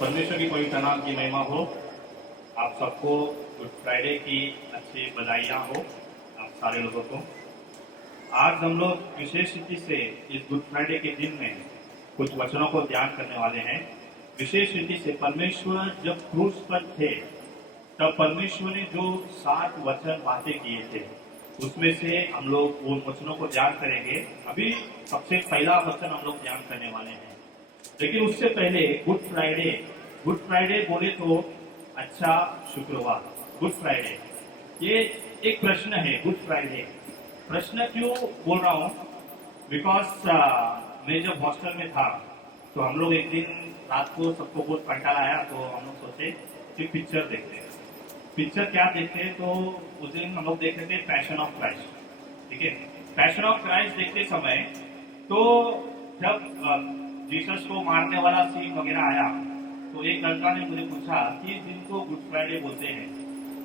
परमेश्वर की पवित्र नाम की महिमा हो। आप सबको गुड फ्राइडे की अच्छी बधाइयाँ हो, आप सारे लोगों को। आज हम लोग विशेष रीति से इस गुड फ्राइडे के दिन में कुछ वचनों को ध्यान करने वाले हैं। विशेष रीति से परमेश्वर जब क्रूस पर थे तब परमेश्वर ने जो 7 वचन बातें किए थे उसमें से हम लोग उन वचनों को ध्यान करेंगे। अभी सबसे पहला वचन हम लोग ध्यान करने वाले हैं, लेकिन उससे पहले गुड फ्राइडे बोले तो अच्छा शुक्रवार, गुड फ्राइडे। ये एक प्रश्न है, गुड फ्राइडे प्रश्न क्यों बोल रहा हूँ? बिकॉज मैं जब हॉस्टल में था तो हम लोग एक दिन रात को सबको बहुत कंटाला आया, तो हम लोग सोचे कि पिक्चर देखते हैं। पिक्चर क्या देखते हैं? तो उस दिन हम लोग देख रहे थे पैशन ऑफ क्राइस्ट, ठीक है। पैशन ऑफ क्राइस्ट देखते समय तो जब जीसस को मारने वाला सीन वगैरह आया तो एक लड़का ने मुझे पूछा कि इस दिन को गुड फ्राइडे बोलते हैं,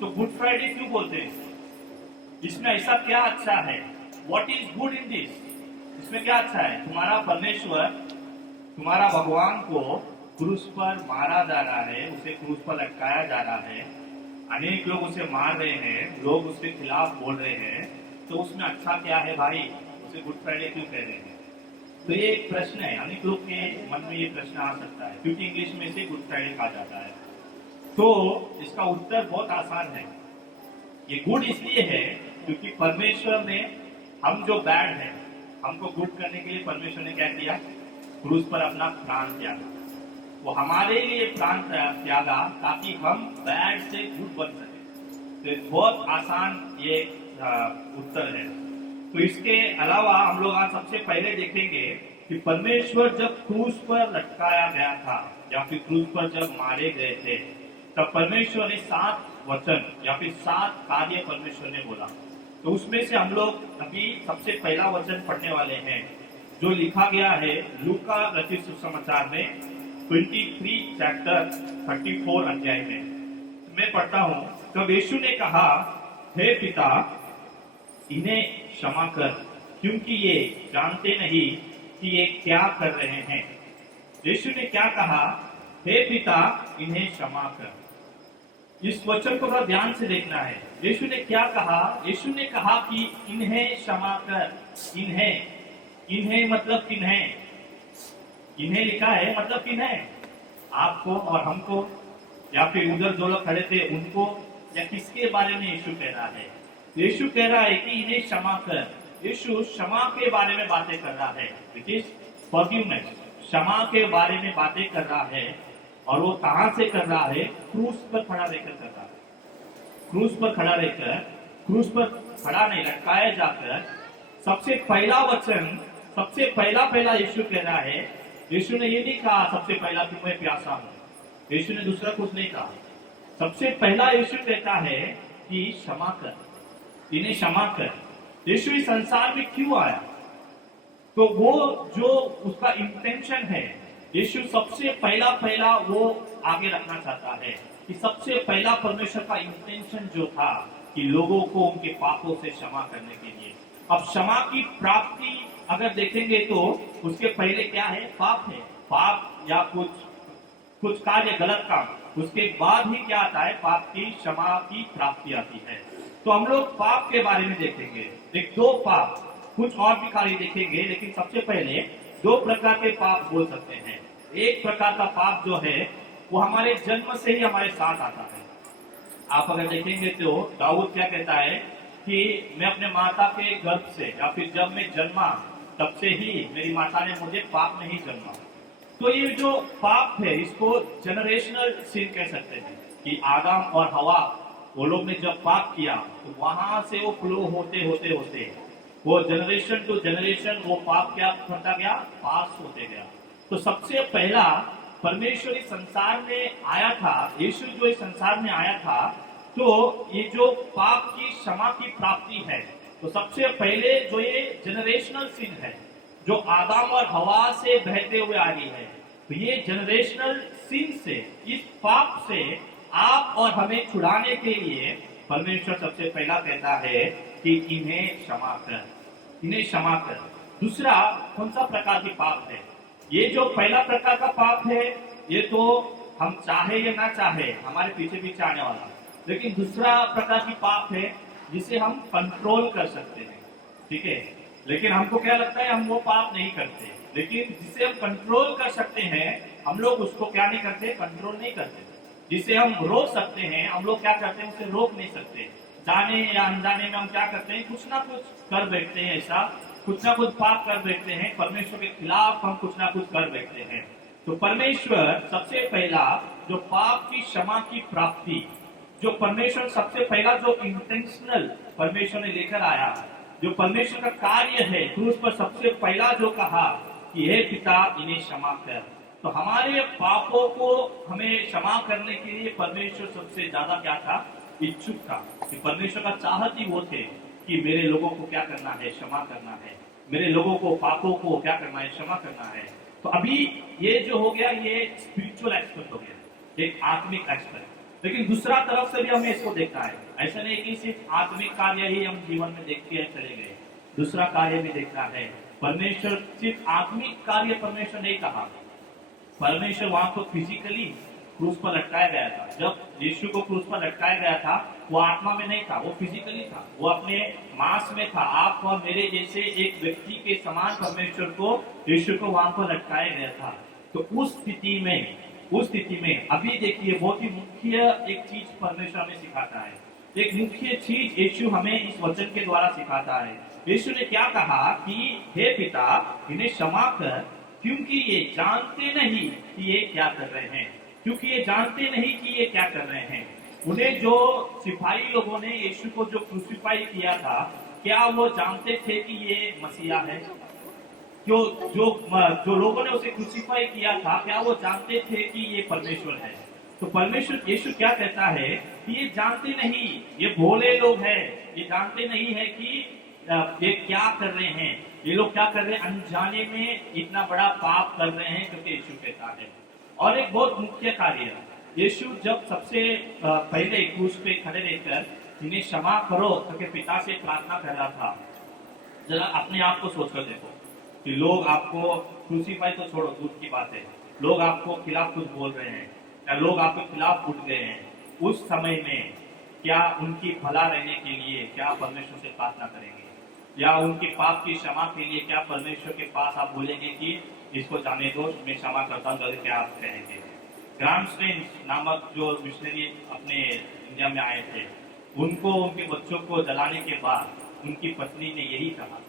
तो गुड फ्राइडे क्यों बोलते हैं? इसमें ऐसा क्या अच्छा है? What is good in this? इसमें क्या अच्छा है? तुम्हारा परमेश्वर, तुम्हारा भगवान को क्रूस पर मारा जा रहा है, उसे क्रूस पर लटकाया जा रहा है, अनेक लोग उसे मार रहे हैं, लोग उसके खिलाफ बोल रहे हैं, तो उसमें अच्छा क्या है भाई? उसे गुड फ्राइडे क्यों कह रहे हैं? तो ये एक प्रश्न है, अनेक लोग के मन में ये प्रश्न आ सकता है, क्योंकि इंग्लिश में इसे गुड फ्राइडे कहा जाता है। तो इसका उत्तर बहुत आसान है। ये गुड इसलिए है क्योंकि परमेश्वर ने, हम जो बैड है, हमको गुड करने के लिए परमेश्वर ने क्या किया? क्रूस पर अपना प्राण त्यागा। वो हमारे लिए प्राण त्यागा ताकि हम बैड से गुड बन सके। तो बहुत आसान ये उत्तर है। तो इसके अलावा हम लोग आज सबसे पहले देखेंगे कि परमेश्वर जब क्रूस पर लटकाया गया था या फिर क्रूस पर जब मारे गए थे तब परमेश्वर ने 7 वचन या फिर 7 कार्य परमेश्वर ने बोला। तो उसमें से हम लोग अभी सबसे पहला वचन पढ़ने वाले हैं जो लिखा गया है लूका रचित सुसमाचार में 23 चैप्टर 34 अध्याय में। मैं पढ़ता हूं। तब यीशु ने कहा, हे पिता, इन्हें क्षमा कर, क्योंकि ये जानते नहीं कि ये क्या कर रहे हैं। यीशु ने क्या कहा? हे पिता, इन्हें क्षमा कर। इस वचन को थोड़ा ध्यान से देखना है। यीशु ने क्या कहा? यीशु ने कहा कि इन्हें क्षमा कर। इन्हें मतलब किन्हें? इन्हें लिखा है मतलब किन्हें? आपको और हमको, या फिर उधर जो लोग खड़े थे उनको, या किसके बारे में यीशु कह रहा है? यीशु कह रहा है कि इन्हें क्षमा कर। यीशु क्षमा के बारे में बातें कर रहा है, फॉरगिवनेस, क्षमा के बारे में बातें कर रहा है। और वो कहां से कर रहा है? क्रूस पर खड़ा रहकर कर रहा है। क्रूस पर खड़ा रहकर, क्रूस पर खड़ा नहीं, लटकाया जाकर। सबसे पहला वचन, सबसे पहला यीशु कह रहा है। यीशु ने ये नहीं कहा सबसे पहला कि मैं प्यासा हूं। यीशु ने दूसरा कुछ नहीं कहा। सबसे पहला यीशु कहता है कि क्षमा कर, इन्हें क्षमा कर। यीशु इस संसार में क्यों आया? तो वो जो उसका इंटेंशन है, यीशु सबसे पहला वो आगे रखना चाहता है कि सबसे पहला परमेश्वर का इंटेंशन जो था कि लोगों को उनके पापों से क्षमा करने के लिए। अब क्षमा की प्राप्ति अगर देखेंगे तो उसके पहले क्या है? पाप है। पाप या कुछ कार्य, गलत काम, उसके बाद ही क्या आता है? पाप की क्षमा की प्राप्ति आती है। तो हम लोग पाप के बारे में देखेंगे। एक 2 पाप, कुछ और भी कार्य देखेंगे, लेकिन सबसे पहले 2 प्रकार के पाप बोल सकते हैं। एक प्रकार का पाप जो है वो हमारे जन्म से ही हमारे साथ आता है। आप अगर देखेंगे तो दाऊद क्या कहता है कि मैं अपने माता के गर्भ से, या फिर जब मैं जन्मा तब से ही मेरी माता ने मुझे पाप में ही जन्मा। तो ये जो पाप है इसको जनरेशनल सिन कह सकते हैं कि आदम और हवा, वो लोग ने जब पाप किया तो वहां से वो फ्लो होते होते वो जनरेशन टू जनरेशन वो पाप क्या करता गया? पास होते गया। तो सबसे पहला परमेश्वर इस संसार में आया था, यीशु जो इस संसार में आया था, तो ये जो पाप की क्षमा की प्राप्ति है, तो सबसे पहले जो ये जनरेशनल सिन है जो आदम और हवा से बहते हुए आ रही है, तो ये जनरेशनल सिन से, इस पाप से आप और हमें छुड़ाने के लिए परमेश्वर सबसे पहला कहता है कि इन्हें क्षमा कर, इन्हें क्षमा कर। दूसरा कौन सा प्रकार की पाप है? ये जो पहला प्रकार का पाप है ये तो हम चाहे या ना चाहे हमारे पीछे पीछे आने वाला। लेकिन दूसरा प्रकार की पाप है जिसे हम कंट्रोल कर सकते हैं, ठीक है। लेकिन हमको क्या लगता है, हम वो पाप नहीं करते। लेकिन जिसे हम कंट्रोल कर सकते हैं, हम लोग उसको क्या नहीं करते, कंट्रोल नहीं करते। जिसे हम रोक सकते हैं, हम लोग क्या करते हैं, उसे रोक नहीं सकते। जाने या अनजाने में हम क्या करते हैं, कुछ ना कुछ कर बैठते हैं, ऐसा कुछ ना कुछ पाप कर बैठते हैं, परमेश्वर के खिलाफ हम कुछ ना कुछ कर बैठते हैं। तो परमेश्वर सबसे पहला जो पाप की क्षमा की प्राप्ति, जो परमेश्वर सबसे पहला जो इंटेंशनल परमेश्वर ने लेकर आया, जो परमेश्वर का कार्य है क्रूस पर सबसे पहला जो कहा कि हे पिता इन्हें क्षमा कर। तो हमारे पापों को हमें क्षमा करने के लिए परमेश्वर सबसे ज्यादा क्या था, इच्छुक था। कि परमेश्वर का चाहत ही वो थे कि मेरे लोगों को क्या करना है, क्षमा करना है। मेरे लोगों को पापों को क्या करना है, क्षमा करना है। तो अभी ये जो हो गया, ये स्पिरिचुअल एस्पेक्ट हो गया, एक आत्मिक एस्पेक्ट। लेकिन दूसरा तरफ से भी हमें इसको देखना है। ऐसा नहीं कि सिर्फ आत्मिक कार्य ही हम जीवन में देख के चले गए, दूसरा कार्य भी देखना है। परमेश्वर सिर्फ आत्मिक कार्य परमेश्वर नहीं कहा, परमेश्वर वहां को फिजिकली क्रूस पर लटकाया गया था। जब यीशु को क्रूस पर लटकाया गया था, वो आत्मा में नहीं था, वो फिजिकली था, वो अपने मांस में था। आप और मेरे जैसे एक व्यक्ति के समान परमेश्वर को, यीशु को वहां पर लटकाया गया था। तो उस स्थिति में अभी देखिए, बहुत ही मुख्य एक चीज परमेश्वर हमें सिखाता है। एक मुख्य चीज यीशु हमें इस वचन के द्वारा सिखाता है। यीशु ने क्या कहा कि हे पिता इन्हें क्षमा कर, क्योंकि ये जानते नहीं कि ये क्या कर रहे हैं। क्योंकि ये जानते नहीं कि ये क्या कर रहे हैं। उन्हें जो सिपाही लोगों ने यीशु को जो क्रूसिफाई किया था, क्या वो जानते थे कि ये मसीहा है? जो जो जो लोगों ने उसे क्रूसिफाई किया था, क्या वो जानते थे कि ये परमेश्वर है? तो परमेश्वर यीशु क्या कहता है कि ये जानते नहीं, ये भोले लोग हैं, ये जानते नहीं है कि ये क्या कर रहे हैं। ये लोग क्या कर रहे हैं, अनजाने में इतना बड़ा पाप कर रहे हैं, क्योंकि यीशु कहता है। और एक बहुत मुख्य कार्य, यीशु जब सबसे पहले क्रूस पे खड़े रहकर इन्हें क्षमा करो करके पिता से प्रार्थना कर रहा था, जरा अपने आप को सोचकर देखो कि लोग आपको क्रूसीफाई तो छोड़ो, दूर की बात है, लोग आपको खिलाफ कुछ बोल रहे हैं या लोग आपके खिलाफ उठ गए हैं। उस समय में क्या उनकी भला रहने के लिए क्या परमेश्वर से प्रार्थना करेंगे, या उनके पाप की क्षमा के लिए क्या परमेश्वर के पास आप बोलेंगे कि इसको जाने दो, मैं क्षमा करता हूँ, क्या आप कहेंगे? ग्राम स्ट्रेंज नामक जो मिशनरी अपने इंडिया में आए थे, उनको उनके बच्चों को जलाने के बाद उनकी पत्नी ने यही कहा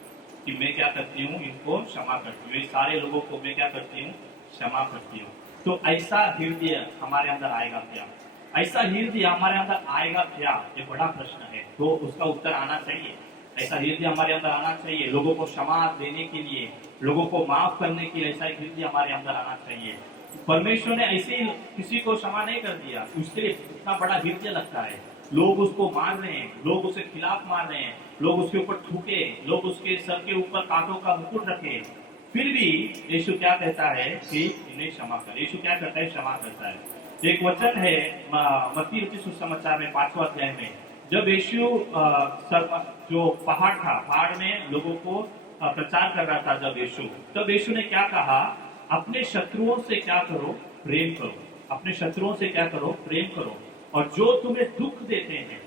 कि मैं क्या करती हूँ, इनको क्षमा करती हूँ, ये सारे लोगों को मैं क्या करती हूँ, क्षमा करती हूँ। तो ऐसा हृदय हमारे अंदर आएगा क्या? ऐसा हृदय हमारे अंदर आएगा क्या, ये बड़ा प्रश्न है। तो उसका उत्तर आना चाहिए, ऐसा हृदय हमारे अंदर आना चाहिए। लोगों को क्षमा देने के लिए, लोगों को माफ करने के लिए ऐसा हृदय हमारे अंदर आना चाहिए। परमेश्वर ने ऐसे ही किसी को क्षमा नहीं कर दिया, उसके लिए इतना बड़ा हृदय लगता है। लोग उसको मार रहे हैं, लोग उसके खिलाफ मार रहे हैं, लोग उसके ऊपर थूके, लोग उसके सर के ऊपर कांटों का मुकुट रखे, फिर भी यीशु क्या कहता है कि इन्हें क्षमा कर। यीशु क्या करता है, क्षमा करता है। एक वचन है मत्ती रचित सुसमाचार में 5वां अध्याय में, जब यीशु जो पहाड़ था, पहाड़ में लोगों को प्रचार कर रहा था जब यीशु, तब यीशु ने क्या कहा, अपने शत्रुओं से क्या करो, प्रेम करो। अपने शत्रुओं से क्या करो, प्रेम करो। और जो तुम्हें दुख देते हैं,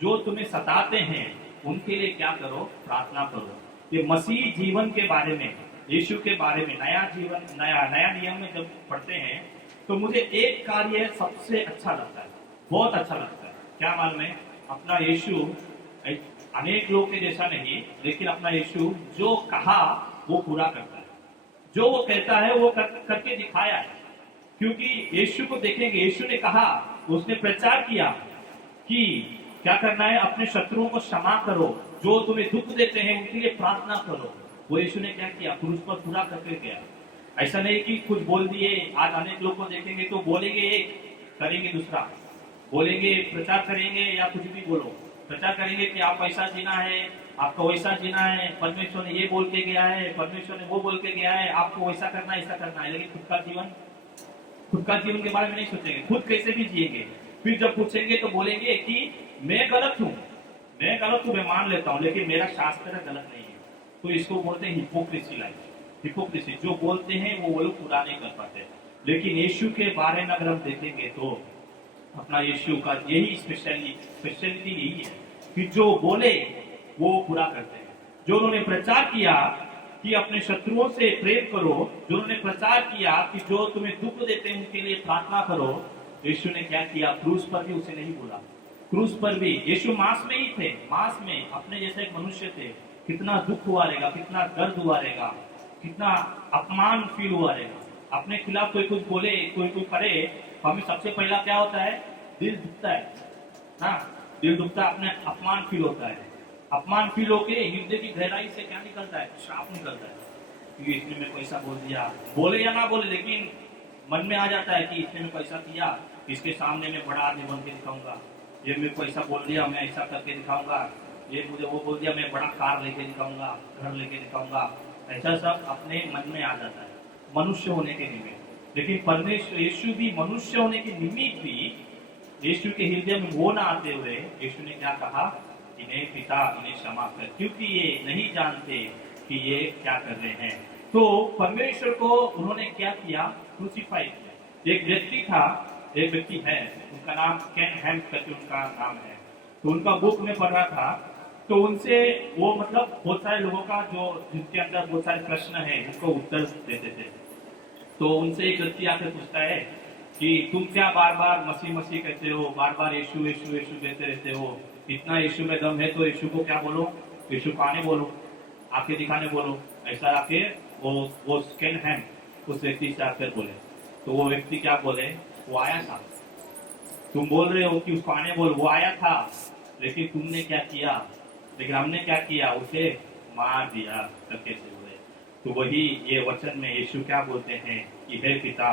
जो तुम्हें सताते हैं, उनके लिए क्या करो, प्रार्थना करो। ये मसीह जीवन के बारे में, यीशु के बारे में, नया जीवन, नया नियम में जब पढ़ते हैं, तो मुझे एक कार्य सबसे अच्छा लगता है, बहुत अच्छा लगता है। क्या मालूम है? अपना यीशु अनेक लोग के जैसा नहीं, लेकिन अपना यीशु जो कहा वो पूरा करता है, जो वो कहता है वो करके दिखाया है। क्योंकि यीशु को देखेंगे, यीशु ने कहा, उसने प्रचार किया कि क्या करना है, अपने शत्रुओं को क्षमा करो, जो तुम्हें दुख देते हैं उनके लिए प्रार्थना करो। वो यीशु ने क्या किया, क्रूस पर पूरा करके गया। ऐसा नहीं कि कुछ बोल दिए। आज अनेक लोग को देखेंगे तो बोलेंगे एक, करेंगे दूसरा, बोलेंगे प्रचार करेंगे या कुछ भी बोलो, प्रचार करेंगे कि आप ऐसा जीना है, आपको वैसा जीना है, परमेश्वर ने ये बोल के गया है, परमेश्वर ने वो बोल के गया है, आपको वैसा करना है, ऐसा करना है। लेकिन खुद का जीवन के बारे में नहीं सोचेंगे, खुद कैसे भी जिएंगे। फिर जब पूछेंगे तो बोलेंगे कि मैं गलत हूँ, मैं मान लेता हूँ, लेकिन मेरा शास्त्र गलत नहीं है। तो इसको बोलते हैं हिपोक्रेसी लाइफ, हिपोक्रेसी। जो बोलते हैं वो लोग पूरा नहीं कर पाते। लेकिन यीशु के बारे में अगर हम देखेंगे तो अपना यीशु का यही स्पेशलिटी यही है कि जो बोले वो पूरा करते हैं। जो उन्होंने प्रचार किया कि अपने शत्रुओं से प्रेम करो, जो उन्होंने प्रचार किया कि जो तुम्हें दुख देते हैं उनके लिए प्रार्थना करो, यीशु ने क्या किया? क्रूस पर भी उसे नहीं बोला। क्रूस पर भी यीशु मांस में ही थे, मांस में अपने जैसे एक मनुष्य थे। कितना दुख हुआ रहेगा, कितना दर्द हुआ रहेगा, कितना अपमान फील हुआ रहेगा। अपने खिलाफ कोई कुछ बोले, कोई कुछ करे, हमें सबसे पहला क्या होता है? दिल दुखता है ना, दिल दुखता है, अपने अपमान फील होता है। अपमान फील होके हृदय की गहराई से क्या निकलता है? श्राप निकलता है कि इसने मेरे को ऐसा बोल दिया। बोले या ना बोले, लेकिन मन में आ जाता है कि इसने मेरे को ऐसा किया, इसके सामने मैं बड़ा आदमी बन के दिखाऊंगा। ये मेरे को ऐसा बोल दिया, मैं ऐसा करके दिखाऊंगा। ये मुझे वो बोल दिया, मैं बड़ा कार लेके दिखाऊंगा, घर लेके दिखाऊंगा। ऐसा सब अपने मन में आ जाता है मनुष्य होने के निमित्त। लेकिन परमेश्वर यीशु भी मनुष्य होने के निमित्त भी यीशु के हृदय में वो ना आते हुए यीशु ने क्या कहा? इन्हें पिता इन्हें क्षमा कर, क्योंकि ये नहीं जानते कि ये क्या कर रहे हैं। तो परमेश्वर को उन्होंने क्या किया? क्रूसीफाई किया। एक व्यक्ति था, एक व्यक्ति है, उनका नाम केन हैम करके उनका नाम है। तो उनका बुक में पढ़ रहा था, तो उनसे वो मतलब बहुत सारे लोगों का जो जिनके अंदर बहुत सारे प्रश्न है उनको उत्तर देते थे। तो उनसे एक व्यक्ति आकर पूछता है कि तुम क्या बार बार मसीह मसीह कहते हो, बार बार यीशु यीशु यीशु कहते रहते हो, इतना यीशु में दम है तो यीशु को क्या बोलो? यीशु को आने बोलो, आके दिखाने बोलो। ऐसा आके वो स्कैन है उस व्यक्ति से आकर बोले। तो वो व्यक्ति क्या बोले? वो आया था, तुम बोल रहे हो कि उसको आने बोल, वो आया था, लेकिन तुमने क्या किया? लेकिन हमने क्या किया? उसे मार दिया करके से बोले। तो वही ये वचन में यीशु क्या बोलते हैं कि हे पिता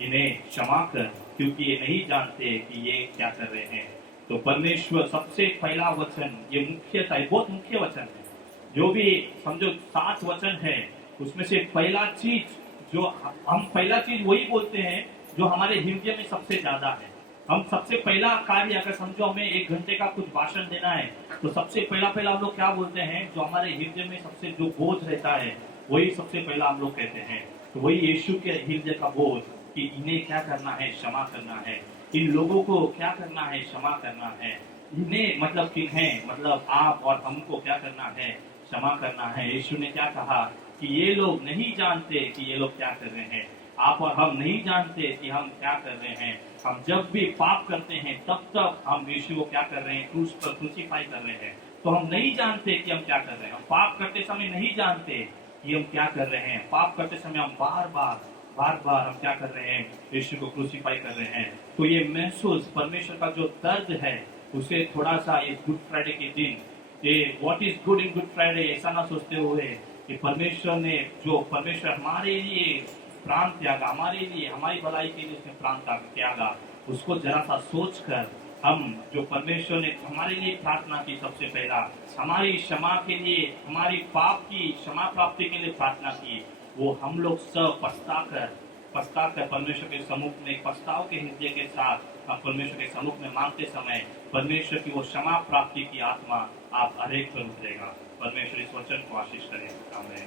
इन्हें क्षमा कर, क्योंकि ये नहीं जानते कि ये क्या कर रहे हैं। तो परमेश्वर सबसे पहला वचन, ये मुख्य था, बहुत मुख्य वचन है। जो भी समझो 7 वचन है, उसमें से पहला चीज जो हम पहला चीज वही बोलते हैं जो हमारे हृदय में सबसे ज्यादा है। हम सबसे पहला कार्य, अगर समझो हमें 1 घंटे का कुछ भाषण देना है, तो सबसे पहला हम लोग क्या बोलते हैं? जो हमारे हृदय में सबसे जो बोझ रहता है वही सबसे पहला हम लोग कहते हैं। तो वही यीशु के हृदय का बोझ कि इन्हें क्या करना है? क्षमा करना है। इन लोगों को क्या करना है? क्षमा करना है। इन्हें मतलब किन्हें? मतलब आप और हमको क्या करना है? क्षमा करना है। यीशु ने क्या कहा कि ये लोग नहीं जानते कि ये लोग क्या कर रहे हैं। आप और हम नहीं जानते कि हम क्या कर रहे हैं। हम जब भी पाप करते हैं तब तक हम यीशु को क्या कर रहे हैं? क्रूस पर क्रूसीफाई कर रहे हैं। तो हम नहीं जानते कि हम क्या कर रहे हैं। हम पाप करते समय नहीं जानते कि हम क्या कर रहे हैं। पाप करते समय हम बार बार हम क्या कर रहे हैं? यीशु को क्रूसीफाई कर रहे हैं। तो ये महसूस परमेश्वर का जो दर्द है उसे थोड़ा सा इस गुड फ्राइडे के दिन, ये what is good in good Friday ऐसा ना सोचते हुए कि परमेश्वर ने जो परमेश्वर हमारे लिए प्राण त्यागा, हमारे लिए हमारी भलाई के लिए उसने प्राण त्यागा, उसको जरा सा सोच कर हम जो परमेश्वर ने हमारे लिए प्रार्थना की, सबसे पहला हमारी क्षमा के लिए, हमारी पाप की क्षमा प्राप्ति के लिए प्रार्थना की, वो हम लोग सब पछता कर परमेश्वर के सम्मुख में पछताव के हृदय के साथ हम परमेश्वर के सम्मुख में मांगते समय परमेश्वर की वो क्षमा प्राप्ति की आत्मा आप हरेक पर उतरेगा। परमेश्वर इस वचन को आशीष करें। आमीन।